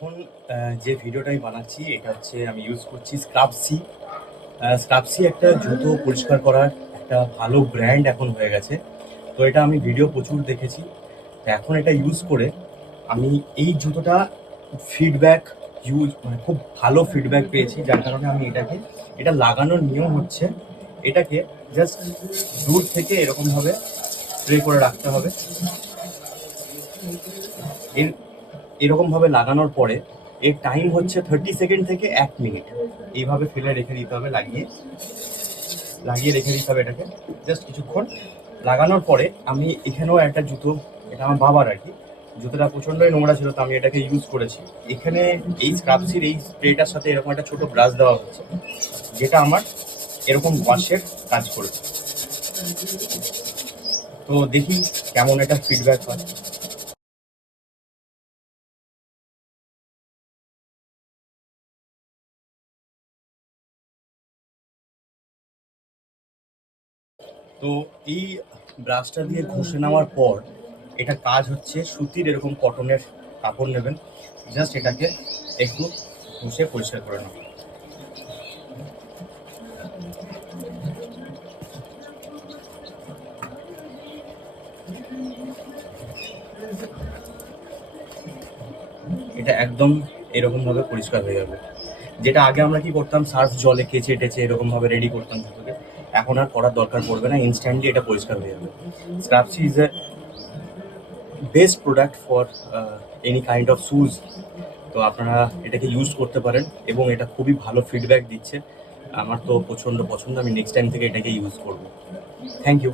এখন যে ভিডিওটা আমি বানাচ্ছি এটা হচ্ছে আমি ইউজ করছি স্ক্রাবসি। স্ক্রাবসি একটা জুতো পরিষ্কার করার একটা ভালো ব্র্যান্ড এখন হয়ে গেছে। তো এটা আমি ভিডিও প্রচুর দেখেছি। তো এখন এটা ইউজ করে আমি এই জুতোটা ফিডব্যাক মানে খুব ভালো ফিডব্যাক পেয়েছি, যার কারণে আমি এটা লাগানোর নিয়ম হচ্ছে এটাকে জাস্ট দূর থেকে এরকমভাবে স্প্রে করে রাখতে হবে। এর এরকমভাবে লাগানোর পরে এর টাইম হচ্ছে 30 সেকেন্ড থেকে 1 মিনিট। এইভাবে ফেলে রেখে দিতে হবে, লাগিয়ে লাগিয়ে রেখে দিতে হবে এটাকে জাস্ট কিছুক্ষণ। লাগানোর পরে আমি এখানেও একটা জুতো, এটা আমার বাবার আর কি, জুতোটা প্রচণ্ডই নোংরা ছিল, তো আমি এটাকে ইউজ করেছি। এখানে এই স্ক্রাবসির এই স্প্রেটার সাথে এরকম একটা ছোট ব্রাশ দেওয়া হচ্ছে, যেটা আমার এরকম ওয়াশের কাজ করেছে। তো দেখি কেমন এটা ফিডব্যাক হয়। তো এই ব্রাশটা দিয়ে ঘষে নেওয়ার পর এটা কাজ হচ্ছে সুতির এরকম কটনের কাপড় নেবেন, জাস্ট এটাকে একটু ঘষে পরিষ্কার করে নেবেন। এটা একদম এরকমভাবে পরিষ্কার হয়ে যাবে। যেটা আগে আমরা কি করতাম, সার্ফ জলে কেচে টেচে এরকমভাবে রেডি করতাম জুতোকে, এখন আর করার দরকার পড়বে না, ইনস্ট্যান্টলি এটা পরিষ্কার হয়ে যাবে। Scrubsy is a best product for any kind of shoes. তো আপনারা এটাকে ইউজ করতে পারেন এবং এটা খুবই ভালো ফিডব্যাক দিচ্ছে। আমার তো প্রচণ্ড পছন্দ, আমি নেক্সট টাইম থেকে এটাকে ইউজ করব। Thank you.